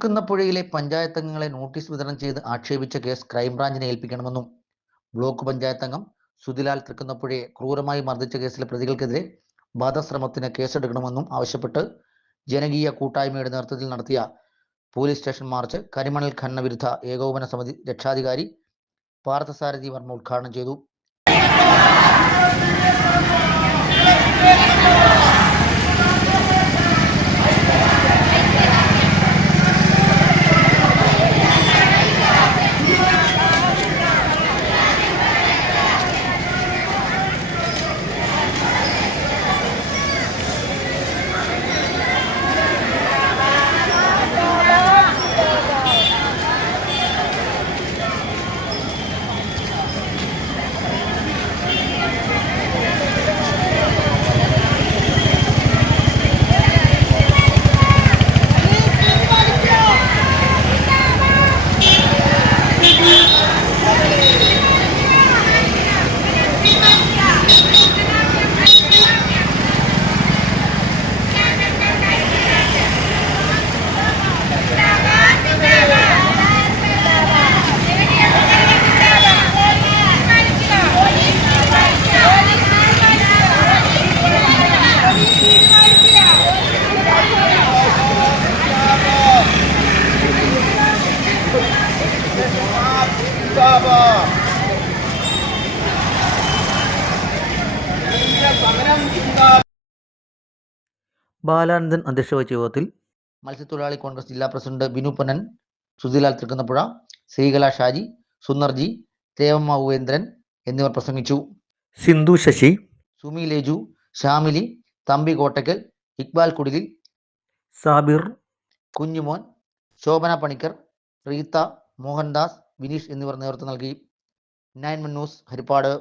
തൃക്കുന്നപ്പുഴയിലെ പഞ്ചായത്ത് അംഗങ്ങളെ നോട്ടീസ് വിതരണം ചെയ്ത് ആക്ഷേപിച്ച കേസ് ക്രൈംബ്രാഞ്ചിനെ ഏൽപ്പിക്കണമെന്നും ബ്ലോക്ക് പഞ്ചായത്ത് അംഗം സുധിലാൽ തൃക്കുന്നപ്പുഴയെ ക്രൂരമായി മർദ്ദിച്ച കേസിലെ പ്രതികൾക്കെതിരെ വധശ്രമത്തിന് കേസെടുക്കണമെന്നും ആവശ്യപ്പെട്ട് ജനകീയ കൂട്ടായ്മയുടെ നേതൃത്വത്തിൽ നടത്തിയ പോലീസ് സ്റ്റേഷൻ മാർച്ച് കരിമണൽ ഖനന വിരുദ്ധ ഏകോപന സമിതി രക്ഷാധികാരി പാർത്ഥസാരഥി വർമ്മ ഉദ്ഘാടനം ചെയ്തു. ബാലാനന്ദൻ അധ്യക്ഷത വഹിച്ച യോഗത്തിൽ മത്സ്യത്തൊഴിലാളി കോൺഗ്രസ് ജില്ലാ പ്രസിഡന്റ് ബിനു പൊന്നൻ, സുധിലാൽ തൃക്കുന്നപ്പുഴ, ശ്രീകല ഷാജി, സുന്ദർജി, ദേവമ്മ ഉപേന്ദ്രൻ എന്നിവർ പ്രസംഗിച്ചു. സിന്ധു ശശി, സുമി ലേജു, ഷാമിലി, തമ്പി കോട്ടയ്ക്കൽ, ഇക്ബാൽ കുടിലിൽ, സാബിർ, കുഞ്ഞുമോൻ, ശോഭന പണിക്കർ, റീത്ത, മോഹൻദാസ്, വിനീഷ് എന്നിവർ നേതൃത്വം നൽകി. 9 ന്യൂസ് ഹരിപ്പാട്.